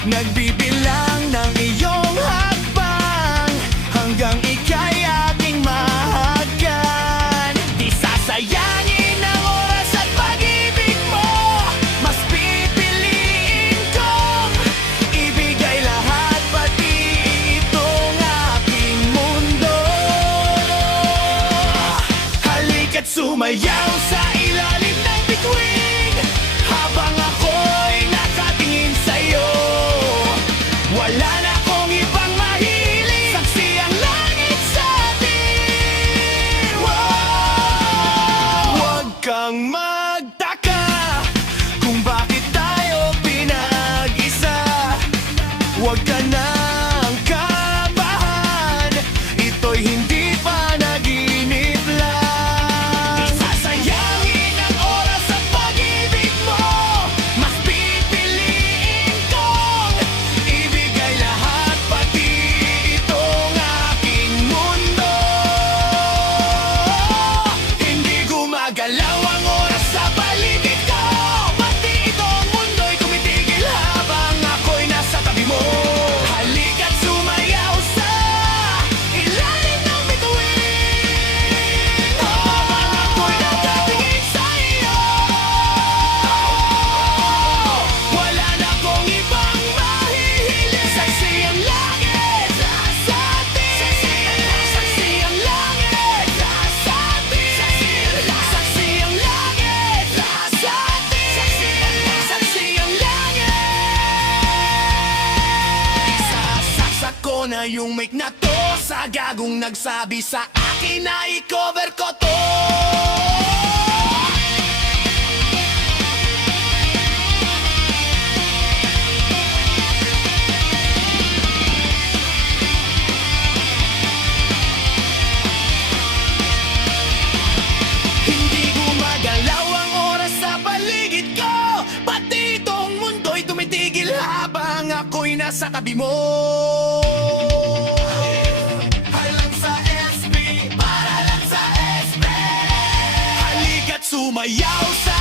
Nagbibilang ng iyong hakbang hanggang ika'y aking mahagan. Di sasayangin ang oras at pag-ibig mo, mas pipiliin kong ibigay lahat, pati itong aking mundo. Halika't sumayaw sa ilalim ng bituin habang ako'y nakatingin sa'yo. Wala na akong ibang mahiling, saksi ang langit sa atin. Huwag kang magtaka kung bakit tayo pinag-isa. Huwag ka nang kabahan, ito'y hindi pa naginip lang. Isasayangin ang oras at pag-ibig mo, mas pipiliin kong ibigay lahat, pati itong aking mundo. Hindi gumagalaw ang oras sa paligid ko, pati itong mundo'y tumitigil habang ako'y nasa tabi mo. Halika't sumayaw sa ilalim ng bituin habang ako'y nakatingin sa'yo. Wala na akong ibang mahihiling, saksi ang langit sa atin. Saksi ang langit sa atin. Saksi ang langit sa atin. Saksi ang langit. Isasaksak ko na yung mic na to sa gagong nagsabi sa akin na i-cover ko to. Hindi gumagalaw ang oras sa paligid ko, pati itong mundo'y tumitigil habang ako'y nasa tabi mo. Halang sa SB, para lang sa SB. Halika't sumayaw sa